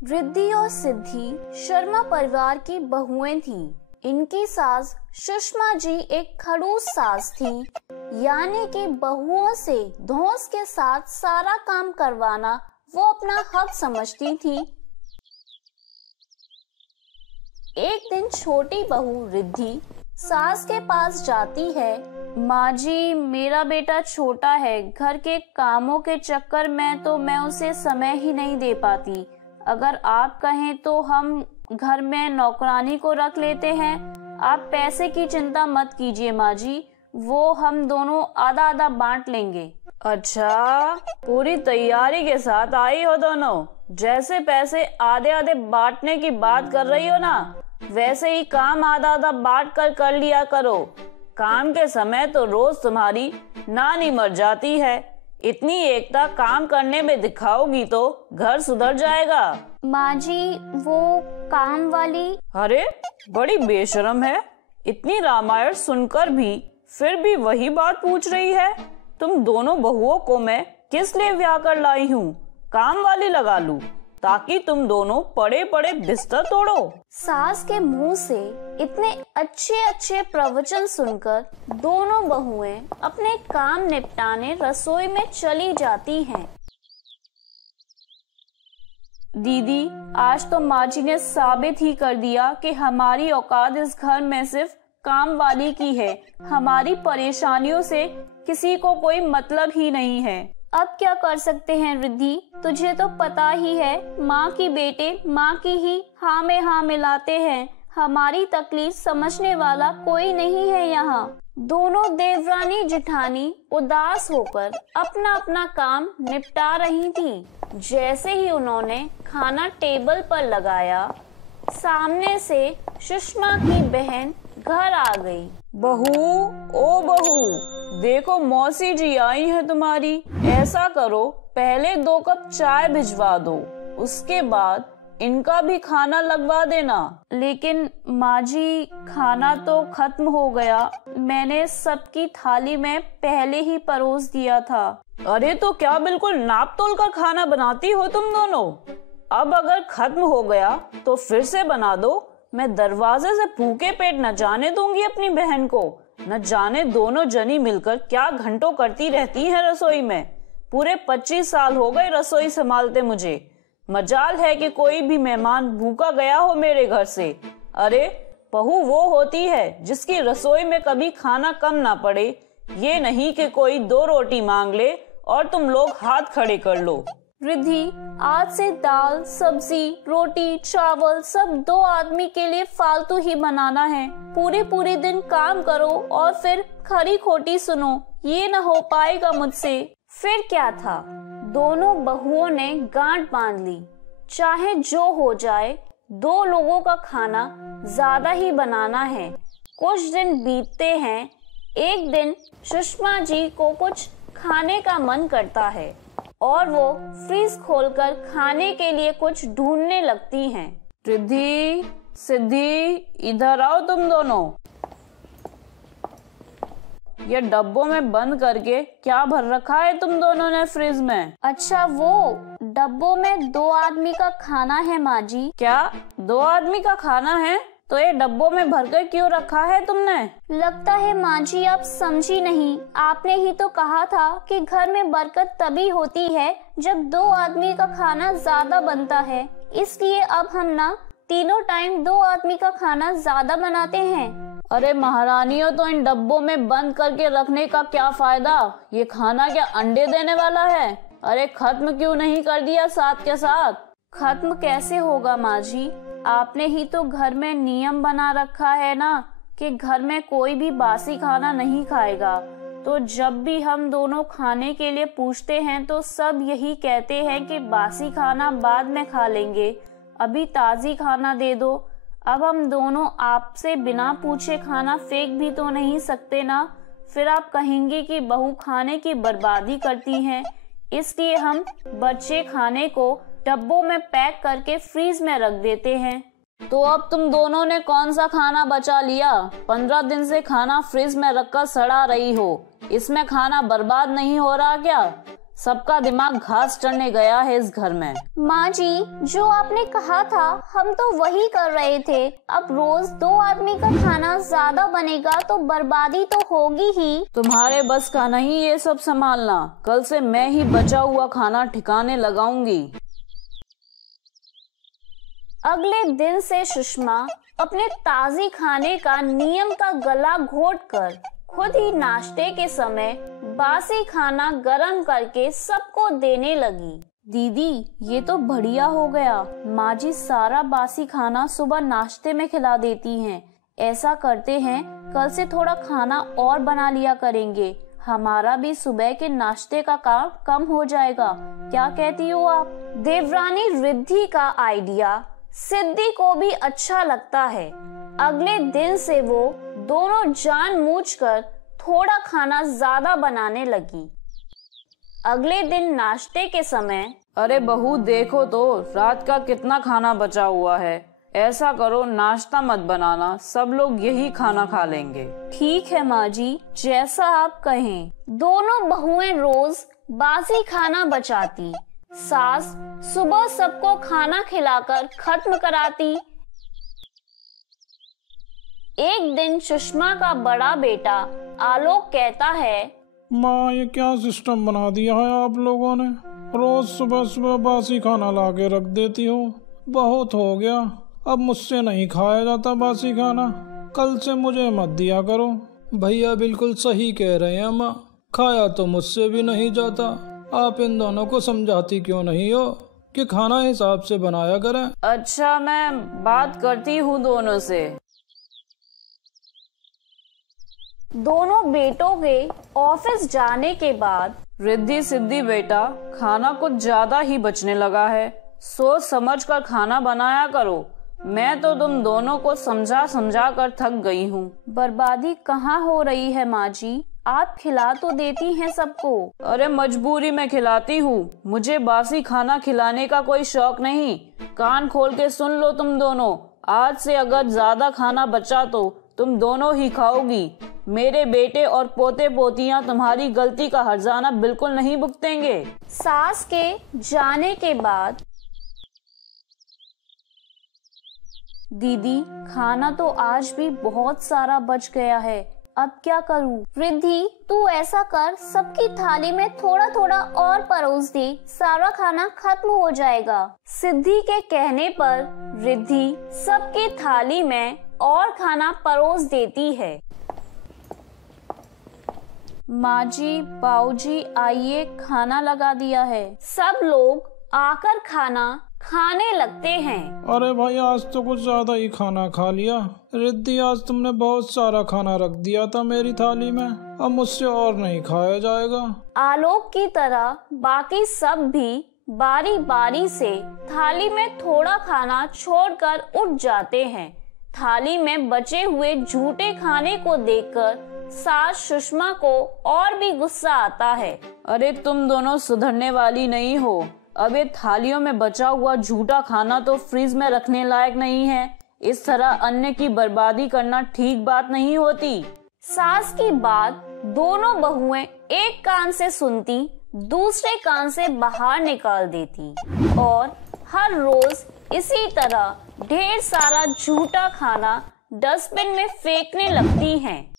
रिद्धि और सिद्धि शर्मा परिवार की बहुएं थीं। इनकी सास सुषमा जी एक खड़ूस सास थी, यानी कि बहुओं से धौंस के साथ सारा काम करवाना वो अपना हक समझती थी। एक दिन छोटी बहू रिद्धि सास के पास जाती है। माँ जी, मेरा बेटा छोटा है, घर के कामों के चक्कर में तो मैं उसे समय ही नहीं दे पाती। अगर आप कहें तो हम घर में नौकरानी को रख लेते हैं। आप पैसे की चिंता मत कीजिए माँ जी, वो हम दोनों आधा आधा बांट लेंगे। अच्छा, पूरी तैयारी के साथ आई हो दोनों। जैसे पैसे आधे आधे बांटने की बात कर रही हो ना, वैसे ही काम आधा आधा बांट कर लिया करो। काम के समय तो रोज तुम्हारी नानी मर जाती है। इतनी एकता काम करने में दिखाओगी तो घर सुधर जाएगा। माँ जी, वो काम वाली। अरे, बड़ी बेशर्म है। इतनी रामायण सुनकर भी फिर भी वही बात पूछ रही है। तुम दोनों बहुओं को मैं किस लिए ब्याह कर लाई हूँ? काम वाली लगा लूं ताकि तुम दोनों पड़े पड़े बिस्तर तोड़ो। सास के मुंह से इतने अच्छे अच्छे प्रवचन सुनकर दोनों बहुएं अपने काम निपटाने रसोई में चली जाती हैं। दीदी, आज तो माँ जी ने साबित ही कर दिया कि हमारी औकात इस घर में सिर्फ काम वाली की है। हमारी परेशानियों से किसी को कोई मतलब ही नहीं है। अब क्या कर सकते हैं रिद्धि, तुझे तो पता ही है माँ की बेटे माँ की ही हाँ में हाँ मिलाते हैं। हमारी तकलीफ समझने वाला कोई नहीं है यहाँ। दोनों देवरानी जिठानी उदास होकर अपना अपना काम निपटा रही थी। जैसे ही उन्होंने खाना टेबल पर लगाया, सामने से सुषमा की बहन घर आ गई। बहू, ओ बहू, देखो मौसी जी आई है तुम्हारी। ऐसा करो, पहले 2 कप चाय भिजवा दो, उसके बाद इनका भी खाना लगवा देना। लेकिन माँ जी, खाना तो खत्म हो गया। मैंने सबकी थाली में पहले ही परोस दिया था। अरे तो क्या बिल्कुल नाप तोल कर खाना बनाती हो तुम दोनों? अब अगर खत्म हो गया तो फिर से बना दो। मैं दरवाजे से भूखे पेट न जाने दूंगी अपनी बहन को। न जाने दोनों जनी मिलकर क्या घंटों करती रहती हैं रसोई में। पूरे 25 साल हो गए रसोई संभालते मुझे। मजाल है कि कोई भी मेहमान भूखा गया हो मेरे घर से। अरे, बहू वो होती है जिसकी रसोई में कभी खाना कम ना पड़े, ये नहीं कि कोई 2 रोटी मांग ले और तुम लोग हाथ खड़े कर लो। रिद्धि, आज से दाल, सब्जी, रोटी, चावल सब 2 आदमी के लिए फालतू ही बनाना है। पूरे दिन काम करो और फिर खरी खोटी सुनो, ये न हो पाएगा मुझसे। फिर क्या था, दोनों बहुओं ने गांठ बांध ली। चाहे जो हो जाए, 2 लोगों का खाना ज्यादा ही बनाना है। कुछ दिन बीतते हैं। एक दिन सुषमा जी को कुछ खाने का मन करता है और वो फ्रीज खोलकर खाने के लिए कुछ ढूंढने लगती हैं। रिद्धि, सिद्धि, इधर आओ तुम दोनों। ये डब्बों में बंद करके क्या भर रखा है तुम दोनों ने फ्रिज में? अच्छा, वो डब्बों में 2 आदमी का खाना है माँ जी। क्या 2 आदमी का खाना है? तो ये डब्बों में भरकर क्यों रखा है तुमने? लगता है माँ जी आप समझी नहीं। आपने ही तो कहा था कि घर में बरकत तभी होती है जब 2 आदमी का खाना ज्यादा बनता है। इसलिए अब हम ना तीनों टाइम 2 आदमी का खाना ज्यादा बनाते हैं। अरे महारानियों, तो इन डब्बों में बंद करके रखने का क्या फायदा? ये खाना क्या अंडे देने वाला है? अरे खत्म क्यों नहीं कर दिया साथ के साथ? खत्म कैसे होगा माँ जी, आपने ही तो घर में नियम बना रखा है ना कि घर में कोई भी बासी खाना नहीं खाएगा। तो जब भी हम दोनों खाने के लिए पूछते हैं तो सब यही कहते हैं कि बासी खाना बाद में खा लेंगे, अभी ताज़ी खाना दे दो। अब हम दोनों आपसे बिना पूछे खाना फेंक भी तो नहीं सकते ना। फिर आप कहेंगे कि बहू खाने की बर्बादी करती हैं। इसलिए हम बचे खाने को डब्बों में पैक करके फ्रीज में रख देते हैं। तो अब तुम दोनों ने कौन सा खाना बचा लिया? 15 दिन से खाना फ्रिज में रखकर सड़ा रही हो। इसमें खाना बर्बाद नहीं हो रहा क्या? सबका दिमाग घास चढ़ने गया है इस घर में। माँ जी, जो आपने कहा था हम तो वही कर रहे थे। अब रोज 2 आदमी का खाना ज्यादा बनेगा तो बर्बादी तो होगी ही। तुम्हारे बस का नहीं ये सब संभालना। कल से मैं ही बचा हुआ खाना ठिकाने लगाऊंगी। अगले दिन से सुषमा अपने ताजी खाने का नियम का गला घोटकर खुद ही नाश्ते के समय बासी खाना गरम करके सबको देने लगी। दीदी, ये तो बढ़िया हो गया। माँ जी सारा बासी खाना सुबह नाश्ते में खिला देती हैं। ऐसा करते हैं, कल से थोड़ा खाना और बना लिया करेंगे। हमारा भी सुबह के नाश्ते का काम कम हो जाएगा। क्या कहती हो आप? देवरानी रिद्धि का आइडिया सिद्धि को भी अच्छा लगता है। अगले दिन से वो दोनों जानबूझकर थोड़ा खाना ज्यादा बनाने लगी। अगले दिन नाश्ते के समय, अरे बहू देखो तो रात का कितना खाना बचा हुआ है। ऐसा करो, नाश्ता मत बनाना, सब लोग यही खाना खा लेंगे। ठीक है माँ जी, जैसा आप कहें। दोनों बहुएं रोज बासी खाना बचाती। सास सुबह सबको खाना खिलाकर खत्म कराती। एक दिन सुषमा का बड़ा बेटा आलोक कहता है, माँ ये क्या सिस्टम बना दिया है आप लोगों ने। रोज सुबह सुबह बासी खाना ला के रख देती हो। बहुत हो गया, अब मुझसे नहीं खाया जाता बासी खाना। कल से मुझे मत दिया करो। भैया बिल्कुल सही कह रहे हैं माँ, खाया तो मुझसे भी नहीं जाता। आप इन दोनों को समझाती क्यों नहीं हो कि खाना हिसाब से बनाया करें। अच्छा, मैं बात करती हूँ दोनों से। दोनों बेटों के ऑफिस जाने के बाद, रिद्धि सिद्धि बेटा, खाना कुछ ज्यादा ही बचने लगा है। सोच समझ कर खाना बनाया करो। मैं तो तुम दोनों को समझा समझा कर थक गई हूँ। बर्बादी कहाँ हो रही है माँ जी? आप खिला तो देती हैं सबको। अरे मजबूरी में खिलाती हूँ। मुझे बासी खाना खिलाने का कोई शौक नहीं। कान खोल के सुन लो तुम दोनों। आज से अगर ज्यादा खाना बचा तो तुम दोनों ही खाओगी। मेरे बेटे और पोते पोतियाँ तुम्हारी गलती का हर्जाना बिल्कुल नहीं भुगतेंगे। सास के जाने के बाद, दीदी खाना तो आज भी बहुत सारा बच गया है, अब क्या करूं? रिद्धि तू ऐसा कर, सबकी थाली में थोड़ा थोड़ा और परोस दे, सारा खाना खत्म हो जाएगा। सिद्धि के कहने पर रिद्धि सबकी थाली में और खाना परोस देती है। माँ जी, बाऊजी आइए, खाना लगा दिया है। सब लोग आकर खाना खाने लगते हैं। अरे भाई आज तो कुछ ज्यादा ही खाना खा लिया। रिद्धि आज तुमने बहुत सारा खाना रख दिया था मेरी थाली में, अब मुझसे और नहीं खाया जाएगा। आलोक की तरह बाकी सब भी बारी बारी से थाली में थोड़ा खाना छोड़कर उठ जाते हैं। थाली में बचे हुए झूठे खाने को देखकर सास सुषमा को और भी गुस्सा आता है। अरे तुम दोनों सुधरने वाली नहीं हो। अब ये थालियों में बचा हुआ झूठा खाना तो फ्रिज में रखने लायक नहीं है। इस तरह अन्न की बर्बादी करना ठीक बात नहीं होती। सास की बात दोनों बहुएं एक कान से सुनती, दूसरे कान से बाहर निकाल देती और हर रोज इसी तरह ढेर सारा झूठा खाना डस्टबिन में फेंकने लगती हैं।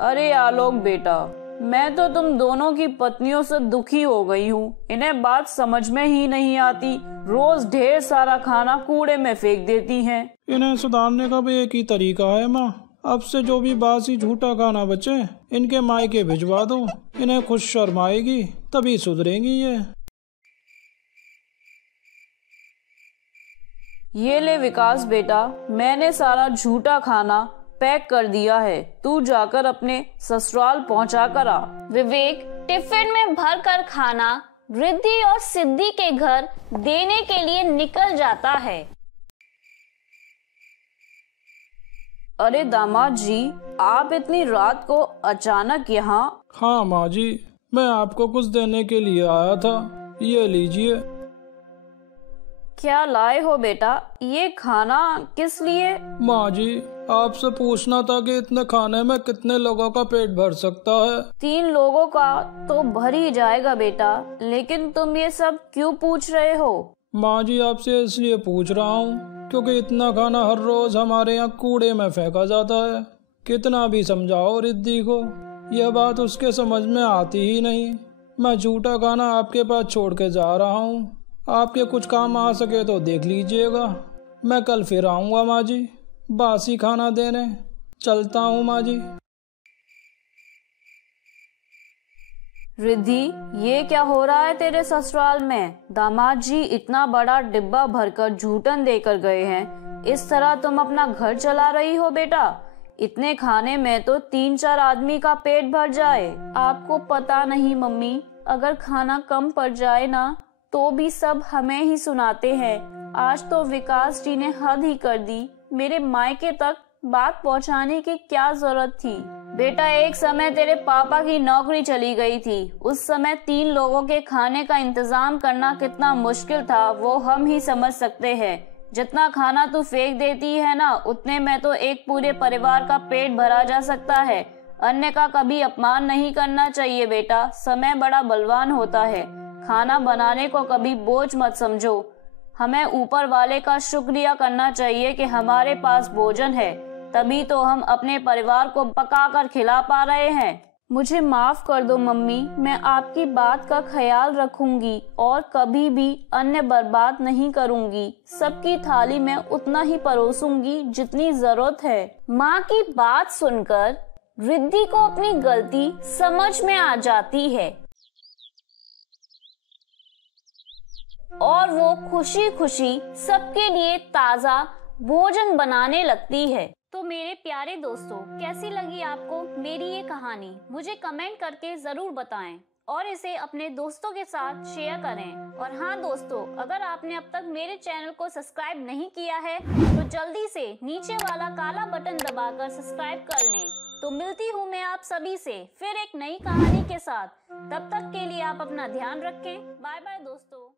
अरे आलोक बेटा, मैं तो तुम दोनों की पत्नियों से दुखी हो गई हूँ। इन्हें बात समझ में ही नहीं आती। रोज ढेर सारा खाना कूड़े में फेंक देती हैं। इन्हें सुधारने का भी एक ही तरीका है माँ। अब से जो भी बासी झूठा खाना बचे इनके मायके भिजवा दो। इन्हें खुद शर्म आएगी, तभी सुधरेंगी ये ले विकास बेटा, मैंने सारा झूठा खाना पैक कर दिया है। तू जाकर अपने ससुराल पहुंचा कर आ। विवेक टिफिन में भरकर खाना रिद्धि और सिद्धि के घर देने के लिए निकल जाता है। अरे दामाद जी, आप इतनी रात को अचानक यहाँ? हाँ माँ जी, मैं आपको कुछ देने के लिए आया था, ये लीजिए। क्या लाए हो बेटा? ये खाना किस लिए? माँ जी, आपसे पूछना था कि इतने खाने में कितने लोगों का पेट भर सकता है? 3 लोगों का तो भर ही जाएगा बेटा, लेकिन तुम ये सब क्यों पूछ रहे हो? माँ जी, आपसे इसलिए पूछ रहा हूँ क्योंकि इतना खाना हर रोज हमारे यहाँ कूड़े में फेंका जाता है। कितना भी समझाओ रिद्धि को, यह बात उसके समझ में आती ही नहीं। मैं झूठा खाना आपके पास छोड़ के जा रहा हूँ। आपके कुछ काम आ सके तो देख लीजिएगा। मैं कल फिर आऊँगा माँ जी, बासी खाना देने। चलता हूँ माँ जी। रिद्धि, ये क्या हो रहा है तेरे ससुराल में? दामाद जी इतना बड़ा डिब्बा भरकर झूठन देकर गए हैं, इस तरह तुम अपना घर चला रही हो बेटा? इतने खाने में तो 3-4 आदमी का पेट भर जाए। आपको पता नहीं मम्मी, अगर खाना कम पड़ जाए ना तो भी सब हमें ही सुनाते हैं। आज तो विकास जी ने हद ही कर दी। मेरे मायके तक बात पहुंचाने की क्या जरूरत थी? बेटा, एक समय तेरे पापा की नौकरी चली गई थी। उस समय 3 लोगों के खाने का इंतजाम करना कितना मुश्किल था वो हम ही समझ सकते हैं। जितना खाना तू फेंक देती है ना, उतने में तो एक पूरे परिवार का पेट भरा जा सकता है। अन्य का कभी अपमान नहीं करना चाहिए बेटा, समय बड़ा बलवान होता है। खाना बनाने को कभी बोझ मत समझो। हमें ऊपर वाले का शुक्रिया करना चाहिए कि हमारे पास भोजन है, तभी तो हम अपने परिवार को पकाकर खिला पा रहे हैं। मुझे माफ कर दो मम्मी, मैं आपकी बात का ख्याल रखूंगी और कभी भी अन्न बर्बाद नहीं करूंगी। सबकी थाली में उतना ही परोसूंगी जितनी जरूरत है। माँ की बात सुनकर रिद्धि को अपनी गलती समझ में आ जाती है और वो खुशी खुशी सबके लिए ताजा भोजन बनाने लगती है। तो मेरे प्यारे दोस्तों, कैसी लगी आपको मेरी ये कहानी? मुझे कमेंट करके जरूर बताएं और इसे अपने दोस्तों के साथ शेयर करें। और हाँ दोस्तों, अगर आपने अब तक मेरे चैनल को सब्सक्राइब नहीं किया है तो जल्दी से नीचे वाला काला बटन दबाकर सब्सक्राइब कर लें। तो मिलती हूँ मैं आप सभी से फिर एक नई कहानी के साथ। तब तक के लिए आप अपना ध्यान रखें। बाय बाय दोस्तों।